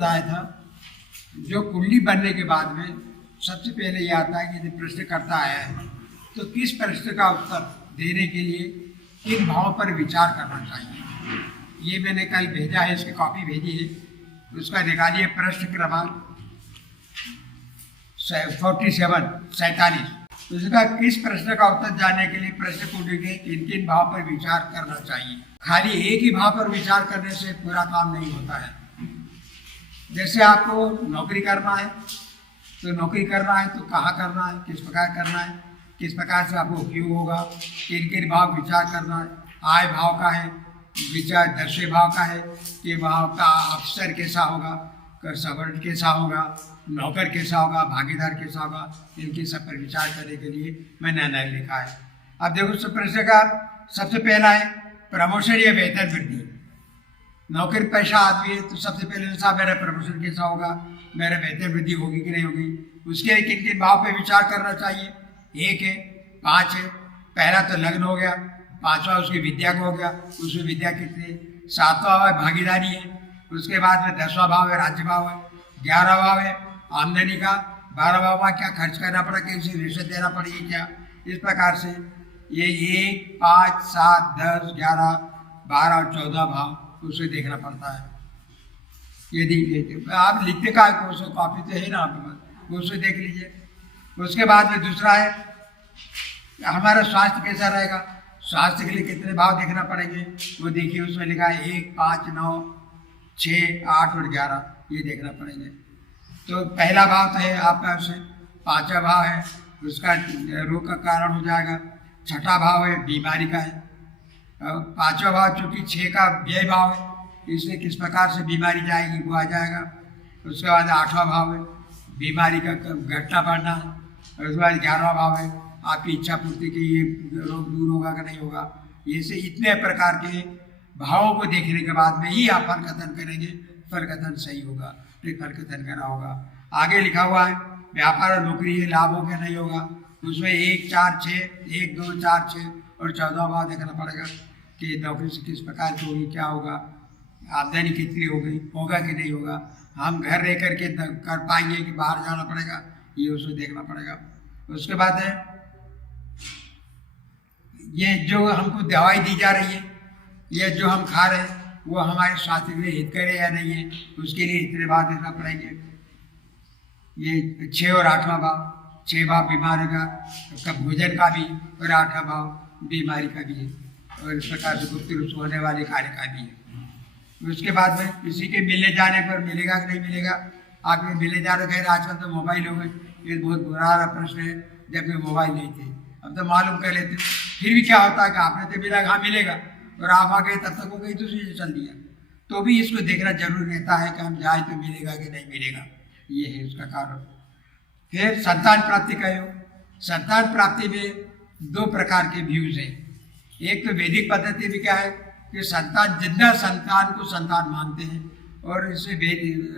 बताया था, जो कुंडली बनने के बाद में सबसे पहले ये आता है कि यदि प्रश्नकर्ता आया है तो किस प्रश्न का उत्तर देने के लिए किन भावों पर विचार करना चाहिए। ये मैंने कल भेजा है, इसकी कॉपी भेजी है, उसका निकालिए प्रश्न क्रमांक 47 उसका किस प्रश्न का उत्तर जानने के लिए प्रश्न कुंडली के किन किन भाव पर विचार करना चाहिए। खाली एक ही भाव पर विचार करने से पूरा काम नहीं होता है। जैसे आपको नौकरी करना है तो नौकरी करना है तो कहाँ करना है, किस प्रकार करना है, किस प्रकार से आपको उपयोग होगा, किन किन भाव विचार करना है। आय भाव का है, विचार दर्शय भाव का है कि भाव का अफसर कैसा होगा, सवर्ण कैसा होगा, नौकर कैसा होगा, भागीदार कैसा होगा, इनके सब पर विचार करने के लिए मैंने नया लिखा है। अब देखो सब प्रश्न का सबसे पहला है प्रमोशन या वेतन वृद्धि। नौकरी पेशा आदमी है तो सबसे पहले साहब मेरा प्रमोशन कैसा होगा, मेरा वेतन वृद्धि होगी कि नहीं होगी, उसके लिए किन किन भाव पे विचार करना चाहिए। 1 है, 5 है। पहला तो लग्न हो गया, 5वां उसकी विद्या को हो गया, उसमें विद्या कितनी, 7वां भाव भागीदारी है, उसके बाद में 10वां भाव है राज्य भाव है, 11वां भाव है आमदनी का, 12वां भाव क्या खर्च करना पड़ेगा, किसी रिश्वत देना पड़ेगी क्या। इस प्रकार से ये 1, 5, 7, 10, 11, 12 और 14 भाव उसे देखना पड़ता है। यदि आप लिखने का कॉपी तो है ना आपके पास, उसे देख लीजिए। उसके बाद में दूसरा है हमारा स्वास्थ्य कैसा रहेगा, स्वास्थ्य के लिए कितने भाव देखना पड़ेंगे, वो देखिए उसमें लिखा है 1, 5, 9, 6, 8 और 11 ये देखना पड़ेंगे। तो पहला भाव तो है आपका उससे, 5वां भाव है उसका रोग का कारण हो जाएगा, 6ठा भाव है बीमारी का है, 5वां भाव चूँकि 6 का व्यय भाव है इसलिए किस प्रकार से बीमारी जाएगी वो आ जाएगा। उसके बाद 8वां भाव है बीमारी का घटना बढ़ना है, उसके बाद 11वां भाव है आपकी इच्छा पूर्ति के ये रोग दूर होगा कि नहीं होगा। ये से इतने प्रकार के भावों को देखने के बाद में ही आप फल कथन करेंगे, फल कथन सही होगा, तो फल कथन करना होगा। आगे लिखा हुआ है व्यापार और नौकरी है लाभ हो क्या नहीं होगा, उसमें 1, 4, 6, 1, 2, 4, 6 और 14वां भाव देखना पड़ेगा कि नौकरी से किस प्रकार की होगी, क्या होगा, आमदनी कितनी होगी, होगा कि नहीं होगा, हम घर रह करके कर पाएंगे कि बाहर जाना पड़ेगा, ये उसको देखना पड़ेगा। उसके बाद है ये जो हमको दवाई दी जा रही है, ये जो हम खा रहे हैं वो हमारे स्वास्थ्य के लिए हित करे या नहीं है, उसके लिए इतने भाव देना पड़ेंगे। ये 6 और 8वां भाव, 6 भाव बीमारी का भोजन का भी और 8वां भाव बीमारी का भी है और इस प्रकार से गुप्त रूप से होने वाले कार्य का भी है। उसके बाद में किसी के मिलने जाने पर मिलेगा कि नहीं मिलेगा, आपके मिलने जाने कह रहे आजकल तो मोबाइल हो गए, ये बहुत बुरा प्रश्न है, जबकि मोबाइल नहीं थे अब तो मालूम कर लेते, फिर भी क्या होता है कि आपने तो मिला हाँ मिलेगा और आप आ गए तब तक वो कहीं दूसरी से चल दिया, तो भी इसको देखना जरूरी रहता है कि हम जाए तो मिलेगा कि नहीं मिलेगा, ये है उसका कारण। फिर संतान प्राप्ति का योग, संतान प्राप्ति में 2 प्रकार के व्यूज हैं। एक तो वैदिक पद्धति भी क्या है कि संतान जितना संतान को संतान मानते हैं और इसे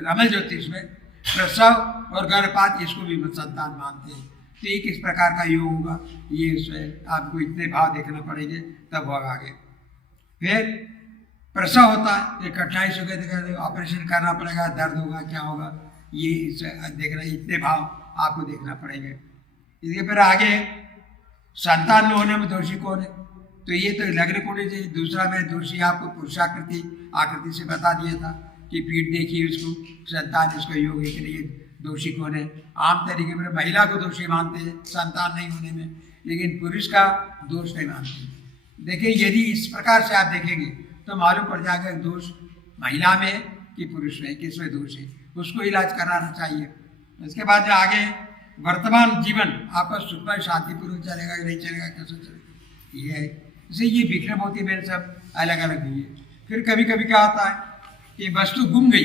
रमल ज्योतिष में प्रसव और गर्भपात इसको भी संतान मानते हैं, तो ये किस प्रकार का योग होगा, ये उसमें आपको इतने भाव देखना पड़ेंगे तब होगा आगे। फिर प्रसव होता है, ये कठिनाई से ऑपरेशन करना पड़ेगा, दर्द होगा क्या होगा, ये देखना, इतने भाव आपको देखना पड़ेंगे। इसके फिर आगे संतान में होने में दोषी कौन है, तो ये तो लग्न कुंडली से। दूसरा में दोषी आपको आकृति से बता दिया था कि पीठ देखिए उसको, संतान इसका योग है कि नहीं, दोषी कौन है। आम तरीके पर महिला को दोषी मानते हैं संतान नहीं होने में, लेकिन पुरुष का दोष नहीं मानते। देखिए यदि इस प्रकार से आप देखेंगे तो मालूम पड़ जाएगा दोष महिला में है कि पुरुष में, किसमें दोष है, उसको इलाज कराना चाहिए। इसके बाद जो आगे वर्तमान जीवन आपका सुख में शांतिपूर्वक चलेगा कि नहीं चलेगा, कैसे चलेगा, ये है। इसे ये विक्रम होती मेरे सब अलग अलग हुई है। फिर कभी कभी क्या होता है कि वस्तु गुम गई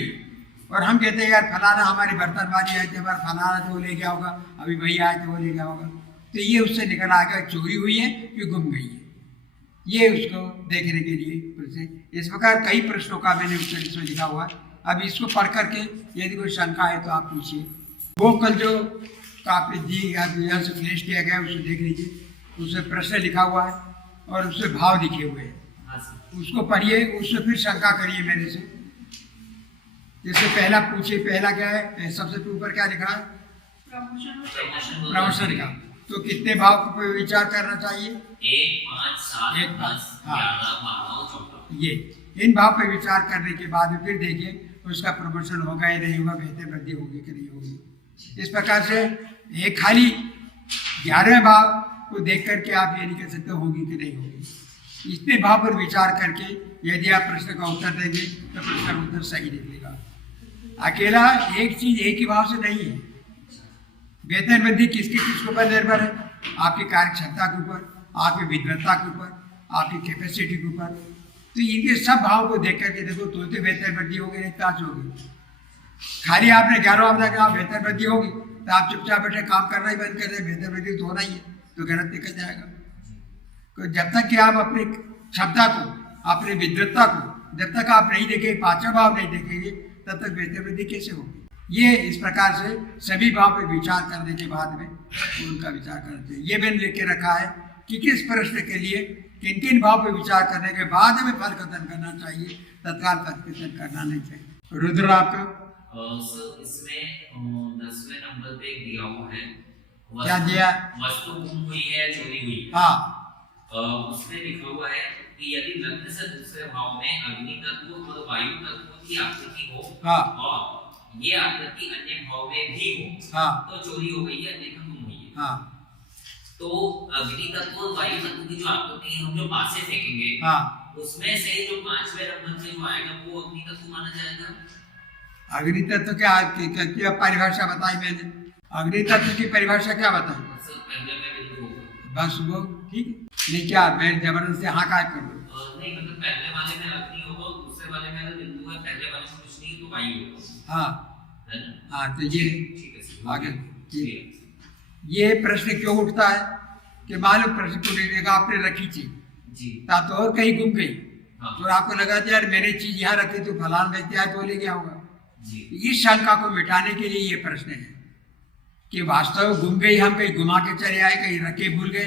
और हम कहते हैं यार फलाना हमारी बर्तनबाजी आई थी, हमारा फलाना तो वो ले गया होगा, अभी भैया आए थे वो ले गया होगा, तो ये उससे निकल आएगा चोरी हुई है कि गुम गई है, ये उसको देखने के लिए। इस प्रकार कई प्रश्नों का मैंने उत्तर इसमें लिखा हुआ है। अब इसको पढ़ करके यदि कोई शंका है तो आप पूछिए। वो कल जो काफी दी यहाँ से फ्लैश किया गया उसे देख लीजिए, उसमें प्रश्न लिखा हुआ है और उससे भाव लिखे हुए हैं, उसको पढ़िए, उससे फिर शंका करिए मेरे से। जैसे पहला पूछिए, पहला क्या है, सबसे ऊपर क्या लिखा है? प्रमोशन का। तो कितने भाव पर विचार करना चाहिए? 1, 5, 7, 1, 5, 11, 12 और 14। ये इन भाव पर विचार करने के बाद फिर देखिए उसका प्रमोशन होगा या नहीं होगा, बेहतर वृद्धि होगी कि नहीं होगी। इस प्रकार से एक खाली 11वें भाव को देख करके आप ये नहीं कह सकते होगी कि नहीं होगी। इतने भाव पर विचार करके यदि आप प्रश्न का उत्तर देंगे तो प्रश्न का उत्तर सही निकलेगा। अकेला एक चीज एक ही भाव से नहीं है। बेहतर वृद्धि किसके ऊपर निर्भर है? आपकी कार्य क्षमता के ऊपर, आपकी विद्वत्ता के ऊपर, आपकी कैपेसिटी के ऊपर। तो इनके सब भाव को देख करके देखो तो बेहतर वृद्धि होगी, नहीं ताज होगी। खाली आपने 11वां बताया कि आप बेहतर वृद्धि होगी तो आप चुपचाप बैठे काम करना ही बंद कर दें, बेहतर वृद्धि तो होना ही है, तो गलत निकल जाएगा। तो जब तक कि आप अपनी क्षमता को, अपनी विद्वत्ता को जब तक आप नहीं देखेंगे, 5वां भाव नहीं देखेंगे, तब तक बेहतर वृद्धि कैसे होगी? ये इस प्रकार से सभी भाव पे विचार करने के बाद में उनका विचार करते हैं। ये मैंने लिख के रखा है कि किस प्रश्न के लिए किन किन भाव पे विचार करने के बाद में फल कथन करना चाहिए, तत्काल फल कथन करना नहीं चाहिए। रुद्र आपका सर इसमें 10वें नंबर पे दिया हुआ है, क्या दिया? वस्तु गुम हुई है, चोरी हुई। हाँ, उसमें लिखा हुआ है कि यदि लग्न से दूसरे भाव में अग्नि तत्व और वायु तत्व की आकृति हो, हाँ, और ये आकृति अन्य भाव में भी हो, हाँ, तो चोरी हो गई है, अन्यथा गुम हुई है। हाँ, तो अग्नि तत्व और वायु तत्व की जो आकृति है हम जो पास से फेंकेंगे, हाँ, उसमें से जो 5वें नंबर से जो आएगा वो अग्नि तत्व माना जाएगा। अग्नि तत्व क्या परिभाषा बताई मैंने? अग्नि तत्व की परिभाषा क्या बताई? सर पहले में बिंदु होगा। बस वो ठीक नहीं, क्या मैं जबरदस्ती हाँ का कर दूं? नहीं मतलब पहले वाले में अग्नि होगा, दूसरे वाले में अगर बिंदु है, पहले वाले में कुछ नहीं तो वायु होगा। हाँ, है ना? हाँ, तो ये ठीक है सर। आगे ये प्रश्न क्यों उठता है कि मालूम प्रश्न को लेने का आपने रखी चीज जी तो और कहीं गुम गई, हाँ। तो आपको लगा था यार मैंने चीज यहाँ रखी तो फलान व्यक्ति आए तो ले गया होगा। जी इस शंका को मिटाने के लिए ये प्रश्न है कि वास्तव गुम गई, हम कहीं घुमा के चले आए, कहीं रखे भूल गए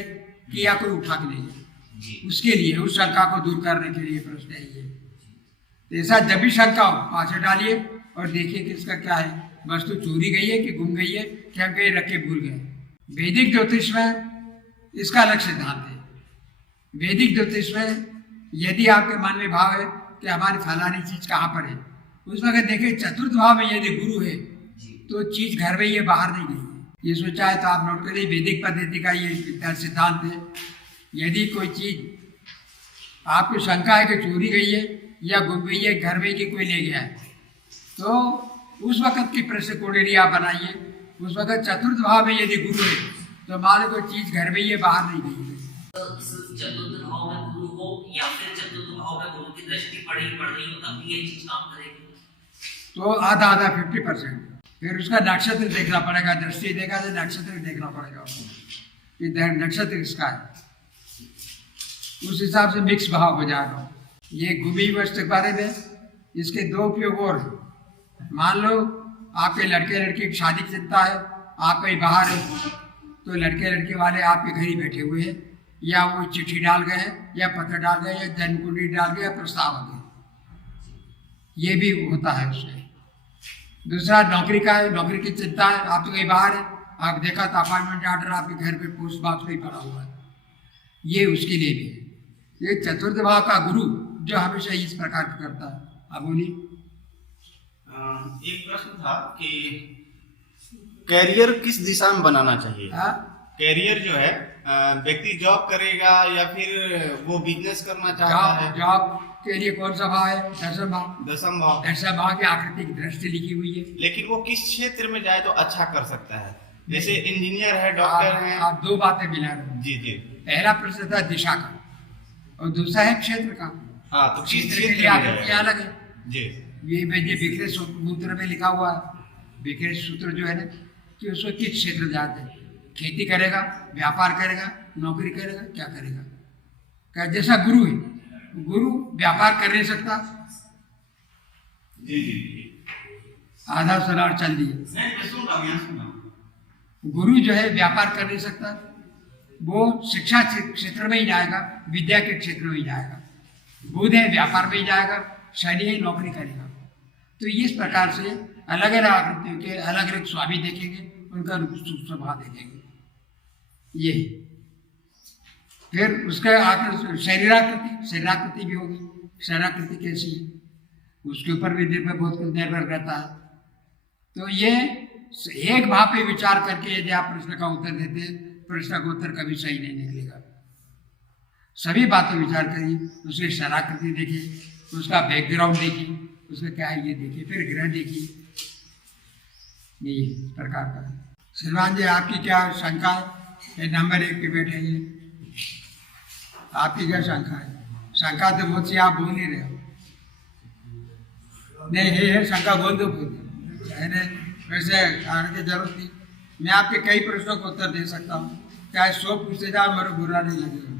कि या कोई उठा के ले गया। उसके लिए, उस शंका को दूर करने के लिए प्रश्न है ये। ऐसा जब भी शंका हो पाछे डालिए और देखिए कि इसका क्या है, वस्तु चोरी गई है कि गुम गई है कि हम कहीं रखे भूल गए। वैदिक ज्योतिष में इसका अलग सिद्धांत है। वैदिक ज्योतिष में यदि आपके मन में भाव है कि हमारी फलानी चीज कहाँ पर है, उसमें अगर देखें चतुर्थ भाव में यदि गुरु है तो चीज घर में ये बाहर नहीं गई है। ये सोचा है तो आप नोट करिए, वैदिक पद्धति का ये सिद्धांत है। यदि कोई चीज आपको शंका है कि चोरी गई है या गुम गई है, घर में कि कोई ले गया है, तो उस वक्त की प्रश्न कुंडली आप बनाइए। उस वक्त चतुर्थ भाव में यदि गुरु है तो मान लो कोई चीज घर में ये बाहर नहीं गई है। चतुर्थ भाव में गुरु हो या फिर चतुर्थ भाव में गुरु की दृष्टि पड़ रही हो तब भी ये चीज काम करेगी, तो आधा आधा 50%। फिर उसका नक्षत्र देखना पड़ेगा, दृष्टि देखा तो नक्षत्र देखना पड़ेगा उसको कि नक्षत्र किसका है, उस हिसाब से मिक्स भाव हो जाएगा। ये गुमी वस्तु के बारे में इसके दो उपयोग और हैं। मान लो आपके लड़के लड़की की शादी की चिंता है, आप कहीं बाहर है, तो लड़के लड़के वाले आपके घर ही बैठे हुए हैं, या वो चिट्ठी डाल गए या पत्र डाल गए या जन्म कुंडली डाल गए या प्रस्ताव आ गए, ये भी होता है उससे। दूसरा नौकरी का है, नौकरी की चिंता है, आप तो कहीं बाहर है, आप देखा तो अपॉइंटमेंट ऑर्डर आपके घर पे पोस्ट बॉक्स में ही पड़ा हुआ है, ये उसके लिए भी है। ये चतुर्थ भाव का गुरु जो हमेशा इस प्रकार का करता है। अब बोलिए। एक प्रश्न था कि कैरियर किस दिशा में बनाना चाहिए? कैरियर जो है व्यक्ति जॉब करेगा या फिर वो बिजनेस करना चाहता है? जॉब के लिए कौन सा भाव है? दशम भाव। दशम भाव। दशम भाव की आकृति की दृष्टि लिखी हुई है। लेकिन वो किस क्षेत्र में जाए तो अच्छा कर सकता है? जैसे इंजीनियर है, डॉक्टर है। आप दो बातें मिला रहे। जी जी। पहला प्रश्न था दिशा का और दूसरा है क्षेत्र का। हाँ, तो किस क्षेत्र के लिए क्षेत्र आकृति अलग है जी। ये विक्रय सूत्र में लिखा हुआ है। विक्रय सूत्र जो है ना कि उसको किस क्षेत्र में जाते हैं, खेती करेगा, व्यापार करेगा, नौकरी करेगा, क्या करेगा। क्या जैसा गुरु है, गुरु व्यापार कर नहीं सकता, जी जी आधा सुना और चल दिए। गुरु जो है व्यापार कर नहीं सकता, वो शिक्षा क्षेत्र में ही जाएगा, विद्या के क्षेत्र में ही जाएगा। बुध है व्यापार में ही जाएगा, शनि है नौकरी करेगा। तो इस प्रकार से अलग अलग आकृतियों के अलग अलग स्वामी देखेंगे, उनका स्वभाव देखेंगे। ये फिर उसका शरीराकृति भी होगी। शरीराकृति कैसी है उसके ऊपर भी बहुत कुछ निर्भर करता है। तो ये एक भाव पे विचार करके यदि आप प्रश्न का उत्तर देते, प्रश्न का उत्तर कभी सही नहीं निकलेगा। सभी बातों विचार करिए, उसकी शरीराकृति देखिए, उसका बैकग्राउंड देखिए, उसका क्या है ये देखिए, फिर ग्रह देखिए। ये प्रकार का है। श्रीमान जी, आपकी क्या शंका है? नंबर 1 पे बैठे हैं, आपकी क्या शंका है? शंका तो बहुत सी आप बोल ही रहे हो। नहीं है शंका, बोल दो, बोल दो। वैसे आने की जरूरत नहीं। मैं आपके कई प्रश्नों का उत्तर दे सकता हूँ, चाहे 100 पूछते जाओ, मेरे बुरा नहीं लगेगा।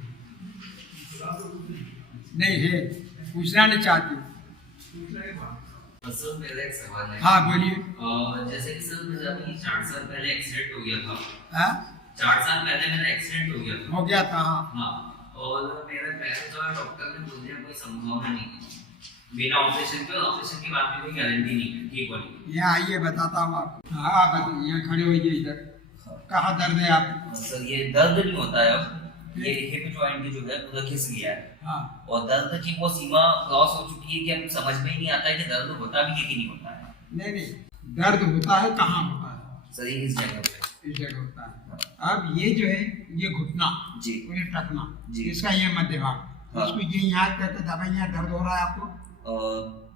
नहीं है, पूछना नहीं चाहती। सर मेरा एक सवाल है। हाँ बोलिए। जैसे कि सर मेरा अभी 4 साल पहले एक्सीडेंट हो गया था। हाँ 4 साल पहले मेरा एक्सीडेंट हो गया था। हो गया था। हाँ हाँ, और मेरे पैर जो है डॉक्टर ने बोल दिया कोई संभावना नहीं है बिना ऑपरेशन के, ऑपरेशन के बाद भी कोई गारंटी नहीं है ठीक होने। यहाँ आइए, बताता हूँ आपको। हाँ आप बताइए, यहाँ खड़े होइए इधर। कहाँ दर्द है आप? सर ये दर्द नहीं होता है, अब ये हिप जॉइंट जो है पूरा खिस गया है। हाँ और दर्द की वो सीमा क्रॉस हो चुकी है कि हम समझ में ही नहीं आता है कि दर्द होता भी है कि नहीं होता है। नहीं नहीं, दर्द होता है, कहाँ होता है? सर इस जगह पे, इस जगह होता है। अब ये जो है, ये घुटना जी, उन्हें टकना जी, इसका ये मध्य भाग, हाँ। इसको ये यहाँ करके दबाई, यहाँ दर्द हो रहा है आपको?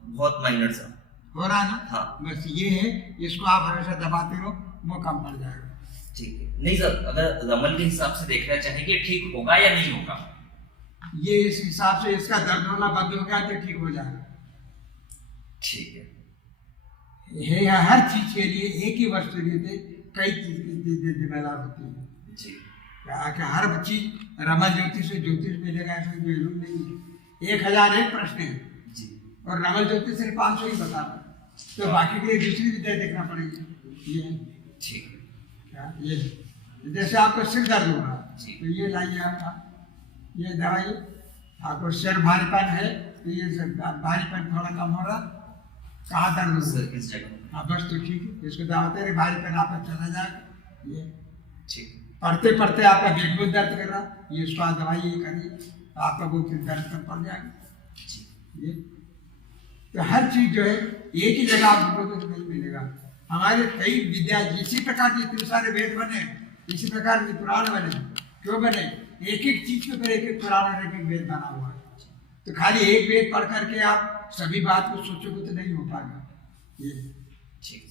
बहुत माइनर सर हो रहा है ना? हाँ। बस ये है, इसको आप हमेशा दबाते रहो, वो कम पड़ जाएगा। ठीक है। नहीं सर, अगर रमन के हिसाब से देखना चाहें कि ठीक होगा या नहीं होगा, ये इस हिसाब से इसका दर्द होना बंद हो गया तो ठीक हो जाएगा। ठीक है हर चीज के लिए एक ही वस्तु लिए कई चीज जिम्मेदार होती है जी। कि हर चीज रमन ज्योतिष से ज्योतिष मिलेगा ऐसा जरूर नहीं है। 1001 प्रश्न है जी, और रमन ज्योतिष सिर्फ 500 ही बता रहा, तो बाकी के लिए दूसरी विद्या देखना पड़ेगी। ये ठीक है। क्या ये जैसे आपको सिर दर्द हो रहा जी। तो ये लाइए आपका, ये दवाई। आपको सिर भारीपन है तो ये भारीपन थोड़ा कम हो रहा, कहाँ दर्द हो सर इस जगह, हाँ बस तो ठीक है, इसको दबाते रहे, भारीपन आपका चला जाएगा। ये ठीक, पढ़ते पढ़ते आपका बैकबोन दर्द कर रहा, ये इसको आप दवाई ये करिए, आपका वो फिर दर्द कर पड़ जाएगा जी। ये। तो हर चीज जो है एक ही जगह आपको तो नहीं मिलेगा। हमारे कई विद्या इसी प्रकार के इतने सारे वेद बने, इसी प्रकार के पुराण बने। क्यों बने? एक एक चीज के ऊपर एक एक पुराण और एक एक वेद बना हुआ है। तो खाली एक वेद पढ़ करके आप सभी बात को सोचोगे तो नहीं हो पाएगा ये। ठीक,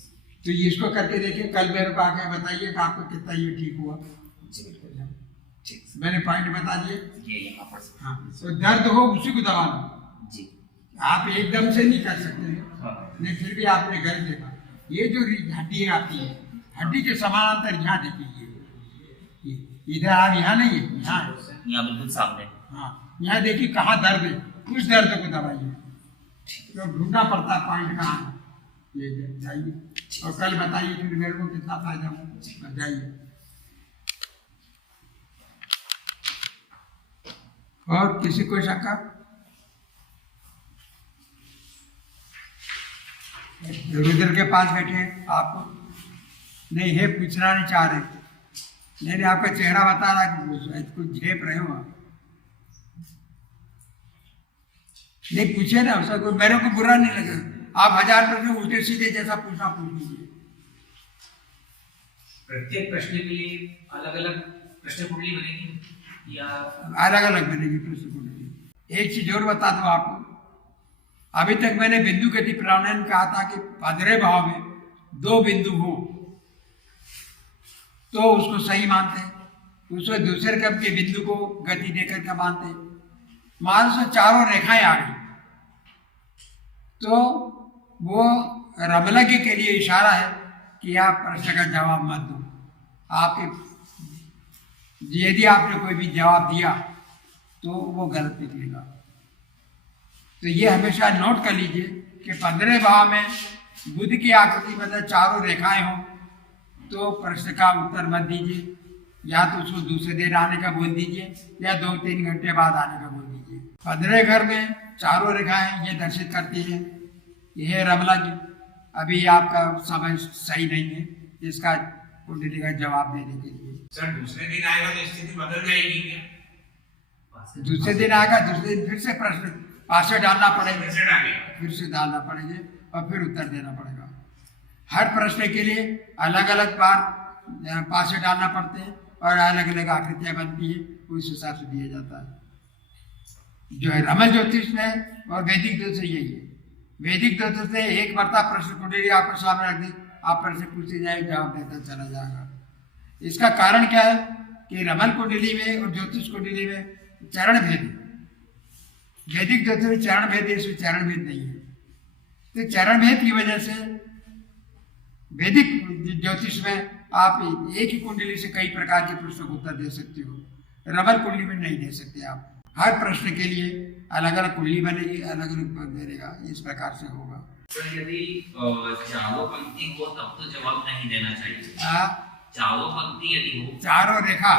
तो ये इसको करके देखिए, कल मेरे को आके बताइए कि आपको कितना ये ठीक हुआ। जी बिल्कुल ठीक। मैंने पॉइंट बता दिए। ये यहाँ पर हाँ, तो दर्द हो उसी को दबा लो जी। आप एकदम से नहीं कर सकते। हाँ। नहीं फिर भी आपने घर देखा, ये जो हड्डी आती है, हड्डी के समानांतर यहाँ देखिए, ये इधर आप यहाँ नहीं है, यहाँ बिल्कुल सामने। हाँ यहाँ देखिए कहाँ दर्द है, उस दर्द को दबाइए। तो ढूंढना पड़ता है पॉइंट कहाँ है, ये जाइए और कल बताइए फिर मेरे को कितना फायदा हो। जाइए। और किसी को शंका? रुद्र के पास बैठे आपको नहीं है, पूछना नहीं चाह रहे। नहीं आपका चेहरा बता रहा कि कुछ झेप रहे हो आप। नहीं पूछे ना, उसका कोई मेरे को बुरा नहीं लगा। आप 1000 प्रश्न उल्टे सीधे जैसा पूछना पूछ लीजिए। प्रत्येक प्रश्न के लिए अलग अलग प्रश्न कुंडली बनेगी या अलग अलग बनेगी प्रश्न कुंडली। एक चीज और बता दूं आपको, अभी तक मैंने बिंदु गति प्राणायाम में कहा था कि 15 भाव में 2 बिंदु हो तो उसको सही मानते हैं, उसको दूसरे क्रम के बिंदु को गति देकर के मानते हैं। मान से चारों रेखाएं आ गई तो वो रमलज्ञ के लिए इशारा है कि आप प्रश्न का जवाब मत दो। आपके यदि आपने कोई भी जवाब दिया तो वो गलत निकलेगा। तो ये हमेशा नोट कर लीजिए कि 15 भाव में बुध की आकृति मतलब चारों रेखाएं हो तो प्रश्न का उत्तर मत दीजिए, या तो उसको दूसरे दिन आने का बोल दीजिए या 2-3 घंटे बाद आने का बोल दीजिए। 15 घर में चारों रेखाएं ये दर्शित करती हैं ये रमला जी, अभी आपका समय सही नहीं है इसका कुंडली का जवाब देने के लिए। सर दूसरे दिन आएगा तो स्थिति बदल जाएगी क्या? दूसरे दिन आएगा, दूसरे दिन फिर से प्रश्न पासे डालना पड़ेगा, कैसे डालेंगे? फिर से डालना पड़ेंगे और फिर उत्तर देना पड़ेगा। हर प्रश्न के लिए अलग अलग बार पासे डालना पड़ते हैं और अलग अलग आकृतियां बनती है, उस हिसाब से दिया जाता है। जो है रमल ज्योतिष में और वैदिक ज्योतिष यही है। वैदिक ज्योतिष से एक बर्ता प्रश्न कुंडली आपके सामने रख दी, आप प्रश्न पूछते जाए, जवाब देता चला जाएगा। इसका कारण क्या है कि रमल कुंडली में और ज्योतिष कुंडली में चरण भेद है। वैदिक ज्योतिष में चरण भेद है, इसमें चरण भेद नहीं है। तो चरण भेद की वजह से वैदिक ज्योतिष में आप एक ही कुंडली से कई प्रकार के प्रश्नों को उत्तर दे सकते हो, रमल कुंडली में नहीं दे सकते आप। हर प्रश्न के लिए अलग अलग कुंडली बनेगी, अलग अलग उत्तर देगा, इस प्रकार से होगा। तो यदि चारों पंक्ति हो तब तो जवाब नहीं देना चाहिए। चारों पंक्ति यदि हो, चारों रेखा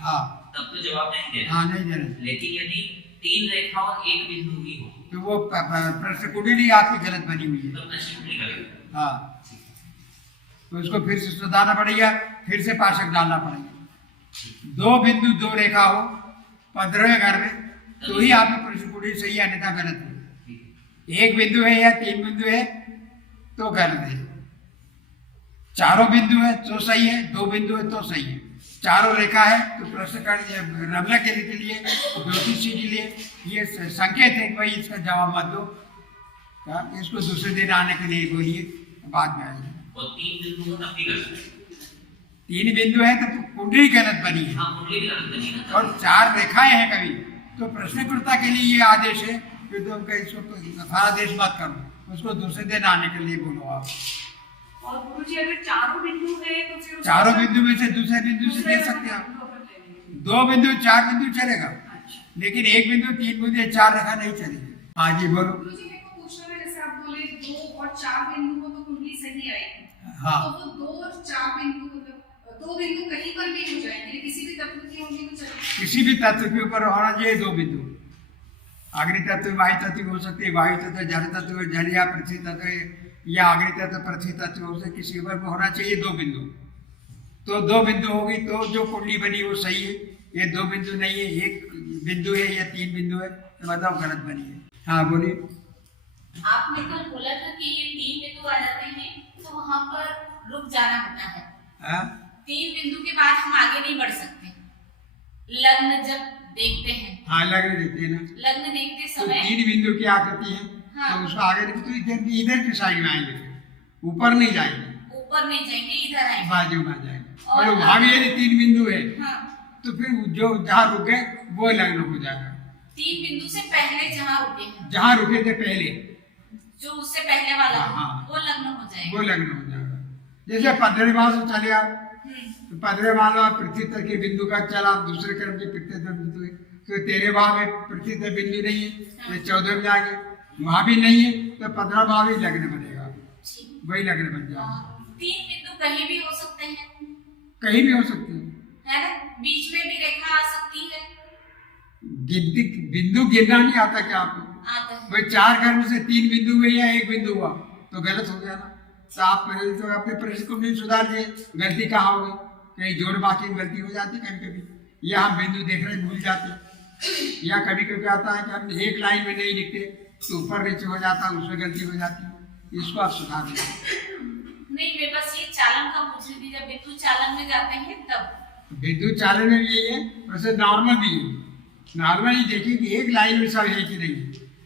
हाँ, तब तो जवाब नहीं देना। हाँ, नहीं देना। लेकिन यदि 3 रेखा और 1 बिंदु ही हो तो वो प्रश्न कुंडली आपकी गलत बनी हुई है। तो प्रश्न कुंडली गलत है। हाँ, तो उसको फिर से सुधारना पड़ेगा, फिर से पाशक डालना पड़ेगा। 2 बिंदु 2 रेखा हो 15वें घर में तो ही आपकी प्रश्न कुंडली सही है, अन्यथा गलत है। 1 बिंदु है या 3 बिंदु है तो गलत है। चारों बिंदु है तो सही है, 2 बिंदु है तो सही है। चारों रेखा है तो प्रश्न रमला के लिए ज्योतिषी के लिए ये संकेत है कि भाई इसका जवाब मत दो, इसको दूसरे दिन आने के लिए बोलिए, बाद में आएंगे। और 3 बिंदु हो तब भी गलत है। 3 बिंदु है तो कुंडली गलत बनी है। हाँ, कुंडली भी गलत बनी है। और 4 रेखाएं हैं कभी तो प्रश्नकर्ता के लिए ये आदेश है कि तुम इसको आदेश मत करो, उसको दूसरे दिन आने के लिए बोलो आप। और गुरुजी अगर चारों बिंदु है तो फिर चारों बिंदु में से दूसरे बिंदु से दे सकते हैं आप। 2 बिंदु 4 बिंदु चलेगा, लेकिन 1 बिंदु 3 बिंदु 4 रेखा नहीं चलेगी। हाँ जी बोलो। गुरुजी मेरे को पूछना है, जैसे आप बोले 2 और 4 बिंदु को तो कुंडली सही आएगी, हाँ, तो वो 2 और 4 बिंदु मतलब 2 बिंदु कहीं पर भी हो जाएंगे, किसी भी तत्व की होंगी तो चलेगी। किसी भी तत्व के ऊपर होना चाहिए 2 बिंदु। अग्नि तत्व वायु तत्व हो सकते हैं, वायु तत्व जल तत्व, जल या पृथ्वी तत्व या अग्नि तत्व पृथ्वी तत्व हो सकते, किसी ऊपर होना चाहिए 2 बिंदु। तो 2 बिंदु होगी तो जो कुंडली बनी वो सही है। ये 2 बिंदु नहीं है, 1 बिंदु है या 3 बिंदु है तो बताओ गलत बनी है। हाँ बोलिए। आपने कल बोला था कि ये 3 बिंदु आ जाते हैं तो वहाँ पर रुक जाना होता है। हाँ? 3 बिंदु के बाद हम आगे नहीं बढ़ सकते। लग्न जब देखते हैं, हाँ लग्न देखते हैं ना, लग्न देखते तो समय 3 बिंदु की आकृति है, हाँ, तो उसको आगे तो इधर की साइड में आएंगे, ऊपर नहीं जाएंगे, ऊपर नहीं जाएंगे, इधर आएंगे, बाजू में जाएंगे। और वहां भी यदि 3 बिंदु है हाँ, तो फिर जो जहाँ रुके वो लग्न हो जाएगा। 3 बिंदु से पहले जहाँ रुके हैं, जहाँ रुके थे पहले जो उससे पहले वाला हाँ, वो लग्न हो जाएगा। वो लग्न हो जाएगा। जैसे 15वें माह से चले आप, तो 15वें माह में पृथ्वी तक के बिंदु का चला, दूसरे क्रम के पृथ्वी तक बिंदु है, तो 13वें माह में पृथ्वी तक बिंदु नहीं है, तो 14वें में जाएंगे, वहां भी नहीं है, तो 15 माह भी लग्न बनेगा, वही लग्न बन जाएगा। 3 बिंदु कहीं भी हो सकते हैं, कहीं भी हो सकते हैं, है ना, बीच में भी रेखा आ सकती है। गिनती बिंदु गिनना नहीं आता क्या आपको? आता है। भाई 4 घर में से 3 बिंदु हुए या 1 बिंदु हुआ तो गलत हो गया ना। तो आप पहले तो अपने प्रश्न को नहीं सुधार दिए, गलती कहाँ हो गई? कहीं जोड़ बाकी में गलती हो जाती कभी कभी, या हम बिंदु देख रहे भूल जाते, या कभी कभी आता है कि हम एक लाइन में नहीं लिखते तो ऊपर नीचे हो जाता है, उसमें गलती हो जाती है। इसको आप सुधार दीजिए। नहीं, मैं बस ये चालन का पूछ रही थी, जब बिंदु चालन में जाते हैं तब। बिंदु चालन में भी यही है, वैसे नॉर्मल भी है। नॉर्मल ही देखिए कि एक लाइन में सब है कि नहीं।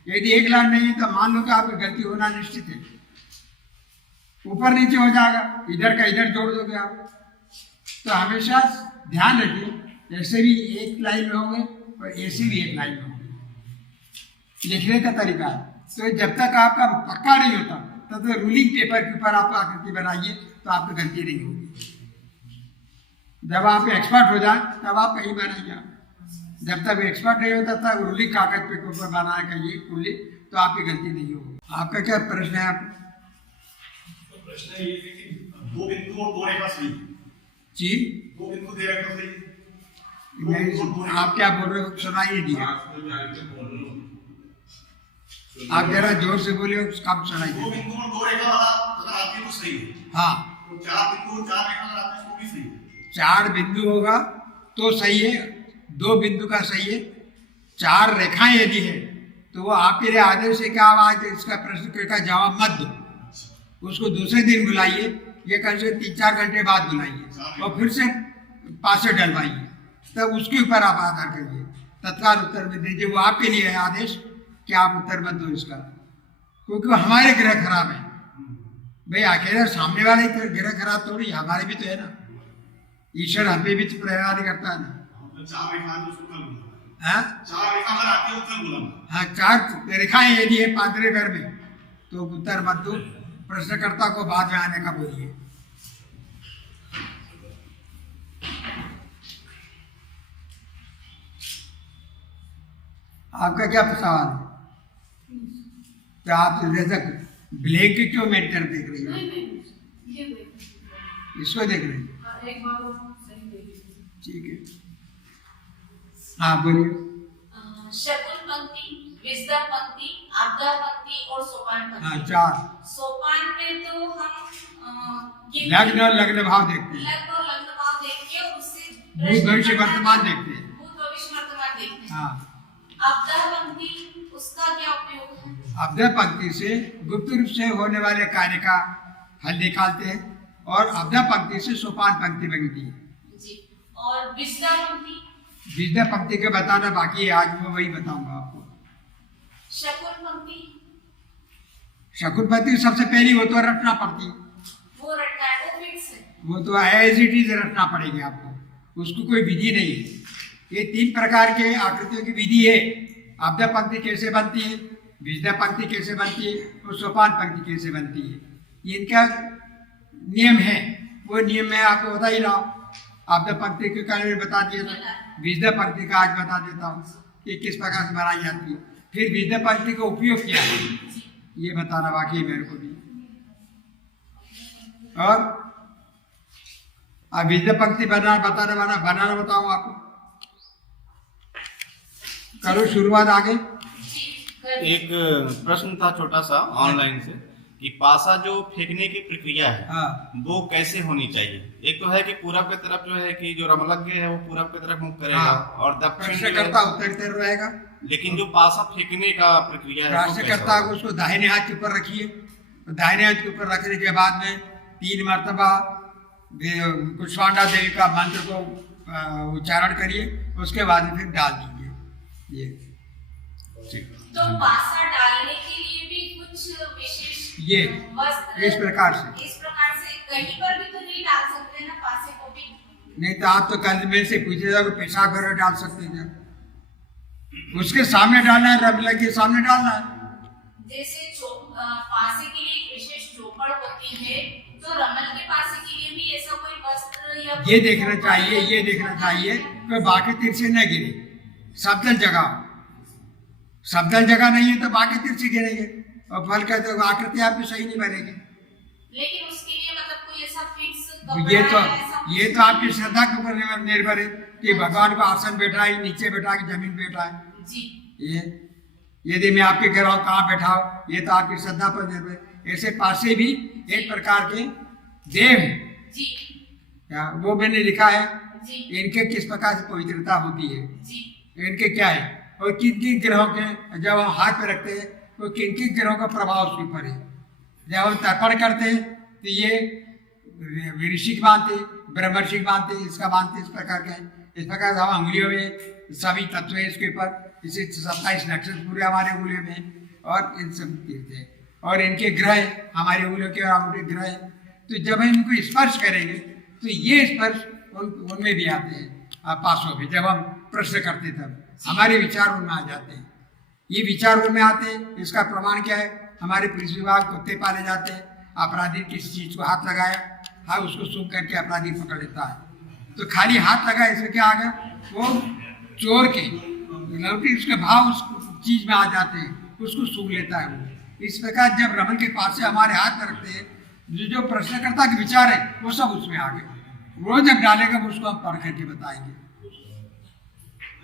यदि एक लाइन नहीं है तो मान लो कि आपकी गलती होना निश्चित है, ऊपर नीचे हो जाएगा, इधर का इधर जोड़ दोगे आप। तो हमेशा ध्यान रखिए, ऐसे भी एक लाइन में होंगे और ऐसे भी एक लाइन में होंगे, लिखने का तरीका है। तो जब तक आपका पक्का नहीं होता तब तो रूलिंग पेपर के ऊपर आप आकृति बनाइए तो आपको गलती नहीं होगी। जब आप एक्सपर्ट हो जाए तब आप कहीं बनाइए। जब तक एक्सपर्ट नहीं होता तब रूलिंग कागज पे ऊपर बनाया कहिए कुल्ली, तो आपकी गलती नहीं होगी। आपका क्या प्रश्न है? आप प्रश्न ये है कि 2 बिंदु और 2 रेखा सही जी 2 बिंदु दे रखा सही। आप क्या बोल रहे हो? सुनाइए दिया। आप जरा जोर से बोलिए, कम सुनाई दो दे। बिंदु और दो रेखा वाला अगर आती है तो सही है। हाँ, तो चार बिंदु और चार रेखा अगर आती है तो भी सही है। 4 बिंदु होगा तो सही है, 2 बिंदु का सही है। 4 रेखाएं यदि है तो वो आपके लिए आदेश है कि आप आज इसका प्रश्न का जवाब मत दो, उसको दूसरे दिन बुलाइए, ये कम से 3-4 घंटे बाद बुलाइए और फिर से पासे डलवाइए, तब उसके ऊपर आप आधार करिए, तत्काल उत्तर में दीजिए। वो आपके लिए है आदेश कि आप उत्तर मत दो इसका, क्योंकि वो हमारे ग्रह खराब है भाई। अकेले सामने वाले के ग्रह खराब थोड़ी, हमारे भी तो है ना। ईश्वर हम पे भी तो प्रयास करता है ना। मतलब चार रेखा तो उसको कल बोला। हाँ, 4 रेखा अगर आती है तो कल बोला। हाँ, 4 रेखाएं यदि है पांचवें घर में तो उत्तर मत दो, प्रश्नकर्ता को बाद में आने का बोलिए। आपका क्या सवाल है? तो आप जैसा ब्लैक क्यों मेंटेन देख रही हो? ये देखो। इसको देख रही हो? एक बार सही देखिए। ठीक है, हाँ बोलिए। शकुन पंक्ति, विजदा पंक्ति, आपदा पंक्ति और सोपान हाँ, पंक्ति। 4 सोपान में तो हम ये लग्न और लग्न भाव देखते हैं, लग्न और लग्न भाव देख के और उससे भूत भविष्य वर्तमान देखते हैं। भूत भविष्य वर्तमान देखते हैं। हाँ, आपदा पंक्ति उसका क्या उपयोग है? आपदा पंक्ति से गुप्त रूप से होने वाले कार्य का हल निकालते हैं और आपदा पंक्ति से सोपान पंक्ति बनती है जी। और विजदा पंक्ति? विद्या पंक्ति के बताना बाकी है, आज मैं वही बताऊंगा आपको। शकुन पंक्ति? शकुन पंक्ति सबसे पहली वो तो रटना पड़ती, वो रटना है, वो फिक्स है। वो तो एज इट इज रटना पड़ेगी आपको, उसको कोई विधि नहीं है। ये 3 प्रकार के आकृतियों की विधि है। आपदा पंक्ति कैसे बनती है, विद्या पंक्ति कैसे बनती है और सोपान पंक्ति कैसे बनती है, ये इनका नियम है। वो नियम मैं आपको बता ही रहा हूँ। आपदा पंक्ति के कार्य में बता दिया था, विद्या पंक्ति का आज बता देता हूँ कि किस प्रकार से बनाई जाती है। फिर विद्या पंक्ति का उपयोग क्या है ये बताना बाकी है मेरे को भी। और अब विद्या पंक्ति बनाना बताऊँ आपको। करो शुरुआत आगे। एक प्रश्न था छोटा सा ऑनलाइन से कि पासा जो फेंकने की प्रक्रिया है हाँ, वो कैसे होनी चाहिए? एक तो है कि पूरब की तरफ जो है कि जो रमलज्ञ है वो पूरब की तरफ मुख करेगा हाँ। और दक्षिण जो प्रश्नकर्ता है, उत्तर की तरफ रहेगा। लेकिन जो पासा फेंकने का प्रक्रिया है वो कैसे प्रश्नकर्ता को होगा? उसको दाहिने हाथ के ऊपर रखिए, तो दाहिने हाथ के ऊपर रखने के बाद में 3 मर्तबा कुष्मांडा देवी का मंत्र को उच्चारण करिए, उसके बाद में फिर डाल दीजिए। ये तो पासा डालने के लिए भी कुछ विशेष ये वस्त्र इस प्रकार से कहीं पर भी तो नहीं डाल सकते ना पासे को भी? नहीं तो आप तो कल मेरे से पूछिएगा कि पेशाब वगैरह डाल सकते हैं, उसके सामने डालना है, रमलज्ञ के सामने डालना है। जैसे पासे के लिए एक विशेष चौपड़ होती है, तो रमल के पासे के लिए भी ऐसा कोई वस्त्र या ये देखना चाहिए कि बाकी तिरछे न गिरे। सबदल जगह नहीं है तो बाकी तिरछे गिरेंगे और फल का तो आकृति आपकी सही नहीं बनेगी। लेकिन उसके लिए मतलब कोई ऐसा फिक्स ये तो आपकी श्रद्धा के ऊपर निर्भर है कि भगवान को आसन बैठा है, नीचे बैठा है, जमीन बैठा है। जी। ये यदि मैं आपके घर आऊँ कहाँ बैठाओ, ये तो आपकी श्रद्धा पर निर्भर है। ऐसे पासे भी एक प्रकार के देव हैं। जी। क्या वो मैंने लिखा है जी। इनके किस प्रकार से पवित्रता होती है, जी। इनके क्या है और किन किन ग्रहों के जब हम हाथ पे रखते हैं तो किन किन ग्रहों का प्रभाव उसके ऊपर है। जब हम तर्पण करते हैं तो ये ऋषि मानते, ब्रह्मर्षि मानते, इसका मानते, इस प्रकार के हैं। इस प्रकार से हम अंगुलियों में सभी तत्व है इसके ऊपर, इसे 27 नक्षत्र पूरे हमारे अंगुलियों में और इन सब तीर्थ है और इनके ग्रह हमारी अंगुलियों के और अंगूठे ग्रह है। तो जब हम इनको स्पर्श करेंगे तो ये स्पर्श उनमें भी आते हैं पासों में। जब हम प्रश्न करते तब हमारे विचार उनमें आ जाते हैं। ये विचार उनमें आते हैं। इसका प्रमाण क्या है? हमारे पुलिस विभाग कुत्ते पाले जाते हैं, अपराधी किसी चीज को हाथ लगाया, हाँ उसको सूंघ करके अपराधी पकड़ लेता है। तो खाली हाथ लगा इसमें क्या आ गया, वो चोर के लौटी उसके भाव उस चीज में आ जाते हैं, उसको सूंघ लेता है वो। इस प्रकार जब रमन के पास से हमारे हाथ में रखते हैं, जो प्रश्नकर्ता के विचार है वो सब उसमें आ गए। वो जब डालेगा उसको हम पढ़ करके बताएंगे।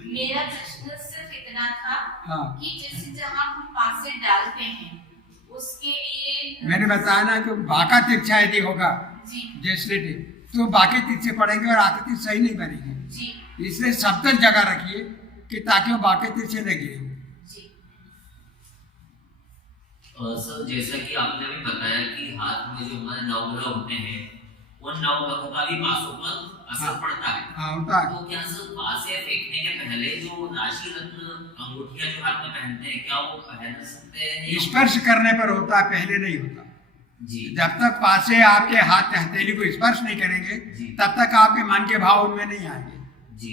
मेरा प्रश्न सिर्फ इतना था हाँ। कि जैसे जहाँ हम पासे डालते हैं उसके लिए मैंने बताया ना कि बाका तिरछा यदि होगा जी जैसे तो बाकी तिरछे पड़ेंगे और आके तिरछे सही नहीं बनेंगे। जी इसलिए शब्द जगह रखिए कि ताकि वो बाकी तिरछे न गिरे। जी सर जैसा कि आपने अभी बताया कि हाथ में जो हमारे नवग्रह होते हैं उन नवग्रहों का भी पासों पर असर पड़ता है। हाँ होता है। तो क्या सर पासे फेंकने के पहले जो राशि रत्न अंगूठियां जो हाथ में पहनते हैं क्या वो पहन सकते हैं? स्पर्श करने पर होता है, पहले नहीं होता। जी जब तक पासे आपके हाथ हथेली को स्पर्श नहीं करेंगे जी। तब तक आपके मन के भाव उनमें नहीं आएंगे। जी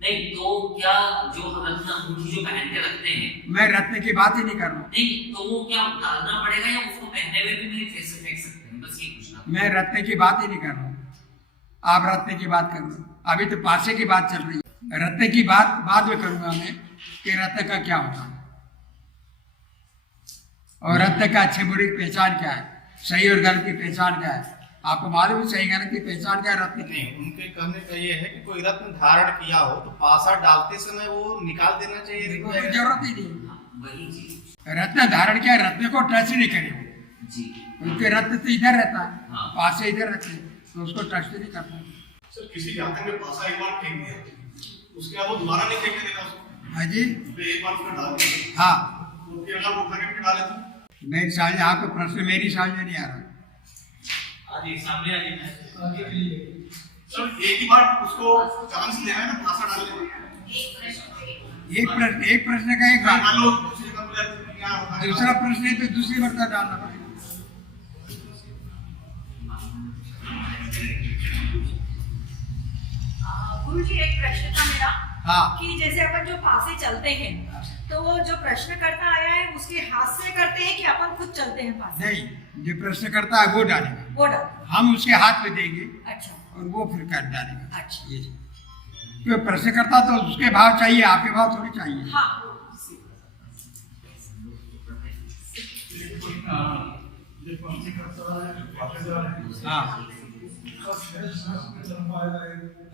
नहीं तो क्या जो रत्न अंगूठी जो पहन के रखते हैं मैं रत्न की बात ही नहीं कर रहा हूँ। नहीं तो वो क्या उतारना पड़ेगा या उसको पहने हुए भी मेरे फेस से फेंक सकते हैं? बस ये पूछना। मैं रत्न की बात ही नहीं कर रहा हूँ, आप रत्न की बात कर रहे हो। अभी तो पासे की बात चल रही है, रत्न की बात बाद में करूंगा मैं कि रत्न का क्या होता है और रत्न का अच्छे बुरे की पहचान क्या है, सही और गलत की पहचान क्या है। आपको मालूम है सही गलत की पहचान क्या है रत्न की? नहीं, उनके कहने का ये है कि कोई रत्न धारण किया हो तो पासा डालते समय वो निकाल देना चाहिए। कोई जरूरत ही नहीं। वही चीज। रत्न धारण किया, रत्न को टच नहीं करेंगे। जी उनके रत्न तो इधर रहता है, हाँ। पासे इधर रखते हैं, तो उसको टच नहीं करता। सर किसी के हाथ में पासा एक बार फेंक दिया उसके बाद वो दोबारा नहीं फेंकने देगा उसको। हाँ जी उसमें एक बार उसमें डाल दिया हाँ। तो फिर अगर वो उठा के फिर डाले तो मेरी समझ आपका प्रश्न मेरी समझ में नहीं आ रहा। सामने आ जाइए। सर एक ही बार उसको चांस लेना है ना पासा डालने का। एक प्रश्न का एक बार, मान लो दूसरी जगह पे क्या होता है दूसरा प्रश्न है तो दूसरी बार डालना पड़ेगा। गुरुजी एक प्रश्न था मेरा हाँ कि जैसे अपन जो पासे चलते हैं तो वो जो प्रश्नकर्ता आया है उसके हाथ से करते हैं कि अपन खुद चलते हैं पासे? नहीं, जो प्रश्न करता है वो डालेगा, वो डाल। हम उसके हाथ में देंगे अच्छा और वो फिर कर डालेगा। अच्छा। ये तो प्रश्न करता तो उसके भाव चाहिए, आपके भाव थोड़ी चाहिए। हाँ हाँ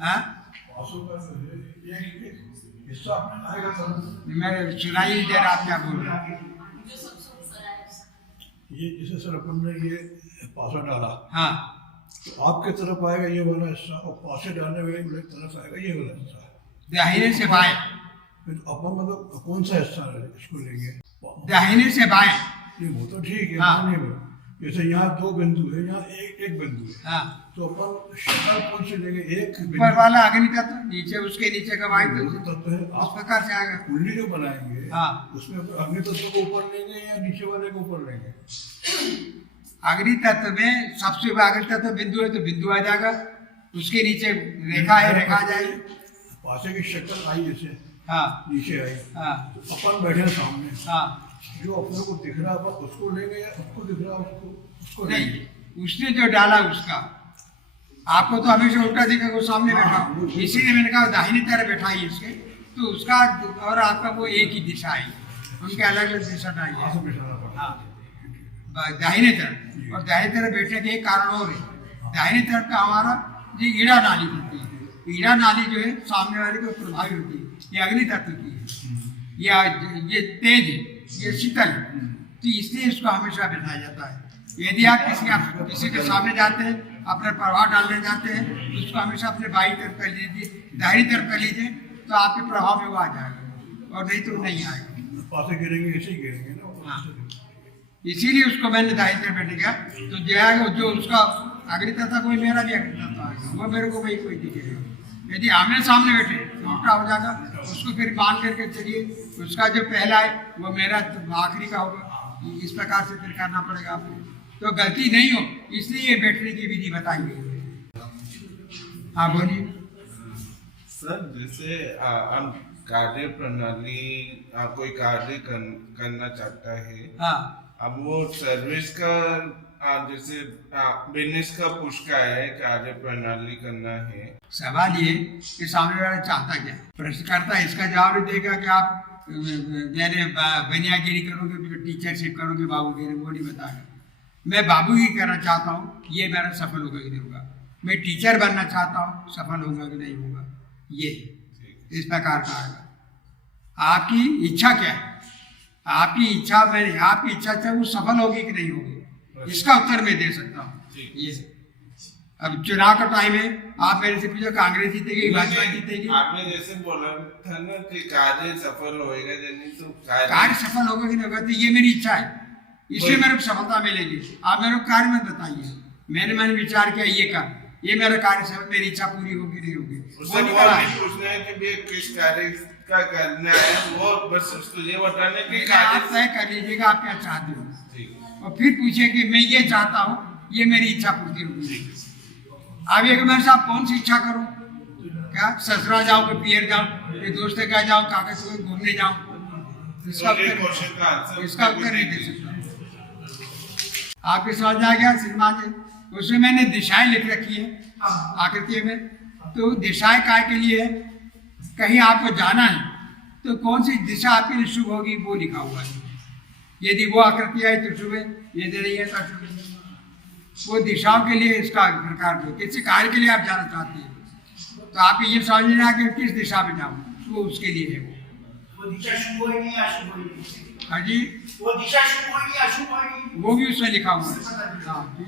हाँ मैं सुनाई नहीं दे रहा आप क्या बोल रहे हैं। जो सब सुन सर आए। ये जैसे सर अपन ने ये पासा डाला हाँ तो आपके तरफ आएगा ये वाला हिस्सा और पासे डालने वाले तरफ आएगा ये वाला हिस्सा। दाहिने से बाएं, फिर अपन मतलब कौन सा हिस्सा इसको लेंगे? दाहिने से बाएं। ये वो तो ठीक है हाँ। मानने में। जैसे यहाँ दो बिंदु है, यहाँ एक बिंदु है, हाँ तो अपन शक्ल कौन से लेंगे? एक ऊपर वाला अग्नि तत्व, नीचे उसके नीचे का वायु बिंदु तत्व, तत्व है। उस आप प्रकार से आएगा। कुंडली जो बनाएंगे हाँ। उसमें अग्नि तत्व को ऊपर लेंगे या नीचे वाले को ऊपर लेंगे? अग्नि तत्व में सबसे ऊपर अग्नि तत्व बिंदु है तो बिंदु आ जाएगा, उसके नीचे रेखा है, रेखा आ जाएगी। पासे की शक्ल आई जैसे हाँ नीचे आई हाँ तो अपन बैठे सामने, हाँ जो अपने को दिख रहा है उसको लेंगे या उसको दिख रहा है उसको नहीं, लेंगे? उसने जो डाला उसका, आपको तो हमेशा उल्टा दिखेगा, वो सामने बैठा हो। इसीलिए मैंने कहा दाहिनी तरफ बैठाइए इसके, तो उसका और आपका वो एक ही दिशा है, उनके अलग अलग दिशा हाथ डालिए। से बिठाना पड़ेगा। हाँ दाहिने तरफ, और दाहिने तरफ बैठने के एक कारण और है। दाहिने तरफ का हमारा जो ईड़ा नाली होती है, ईड़ा नाली जो है सामने वाले को प्रभावी होती है, ये अग्नि तत्व की है, या ये तेज है, ये शीतल है, तो इसलिए इसको हमेशा बैठाया जाता है। यदि आप किसी के सामने जाते हैं, अपना प्रभाव डालने जाते हैं, तो उसको हमेशा अपने बाई तरफ कर लीजिए, दाहिनी तरफ कर लीजिए, तो आपके प्रभाव में वो आ जाएगा, और नहीं तो नहीं आएगा। पासे गिरेंगे ऐसे ही गिरेंगे ना। हाँ। इसीलिए उसको मैंने दाहिनी तरफ बैठे गया, तो जो आएगा जो उसका अग्नि तत्व कोई मेरा भी अग्नि तत्व आएगा, वो मेरे को वही कोई दिखेगा। यदि आमने सामने बैठे तो उल्टा हो जाएगा, उसको फिर मान करके चलिए, उसका जो पहला है वो मेरा आखिरी का होगा, इस प्रकार से फिर करना पड़ेगा आपको, तो गलती नहीं हो, इसलिए ये बैठने की विधि बताई गई है। हाँ बोलिए सर। जैसे हम कार्य प्रणाली कोई कार्य करना चाहता है, हाँ अब वो सर्विस का जैसे बिजनेस का पुश का है, कार्य प्रणाली करना है। सवाल ये कि सामने वाला चाहता क्या, प्रश्नकर्ता इसका जवाब नहीं देगा कि आप मैंने बनियागिरी करोगे, टीचरशिप करोगे, बाबूगिरी, वो नहीं बताएगा। मैं बाबूगिरी करना चाहता हूँ, ये मेरा सफल होगा कि नहीं होगा। मैं टीचर बनना चाहता हूँ, सफल होगा कि नहीं होगा, ये। इस प्रकार का आएगा। आपकी इच्छा क्या है, आपकी इच्छा मैंने आपकी इच्छा चाहे वो सफल होगी कि नहीं होगी, इसका उत्तर मैं दे सकता हूँ। ये अब चुनाव का टाइम है, आप मेरे से पूछो कांग्रेस जीतेगी भाजपा जीतेगी। आपने जैसे बोला था ना कि कार्य सफल होएगा यानी तो कार्य सफल होगा कि नहीं होगा, तो ये मेरी इच्छा है, इससे मेरे को सफलता मिलेगी। आप मेरे को कार्य में बताइए, मैंने विचार किया ये कर, ये मेरा कार्य सफल, मेरी इच्छा पूरी होगी नहीं होगी, वो नहीं करा है। पूछना है कि भैया किस कार्य का करना है, वो बस तुझे बताने के आप तय कर लीजिएगा आप क्या चाहते हो, और फिर पूछिए कि मैं ये चाहता हूँ, ये मेरी इच्छा पूरी होगी। अब एक मेरे साथ कौन सी इच्छा करूँ, क्या ससुरा जाऊँ कि पियर जाऊँ कि दोस्त के जाऊँ कागज से घूमने जाऊँ, इसका उत्तर नहीं दे सकता। आपके समझ आ गया श्रीमान जी, उसमें मैंने दिशाएं लिख रखी है आकृति में, तो दिशाएं काय के लिए है, कहीं आपको जाना है तो कौन सी दिशा आपके लिए शुभ होगी वो लिखा हुआ है। यदि वो आकृति है तो शुभ है, यदि नहीं है तो अशुभ है। वो दिशाओं के लिए इसका प्रकार को, किसी कार्य के लिए आप जाना चाहते हैं तो आप ये समझ लेना कि किस दिशा में जाऊँ, वो उसके लिए है। वो दिशा शुभ होगी या अशुभ होगी? हाँ जी, वो दिशा शुभ होगी या अशुभ होगी? वो भी उसमें लिखा हुआ है। हाँ जी।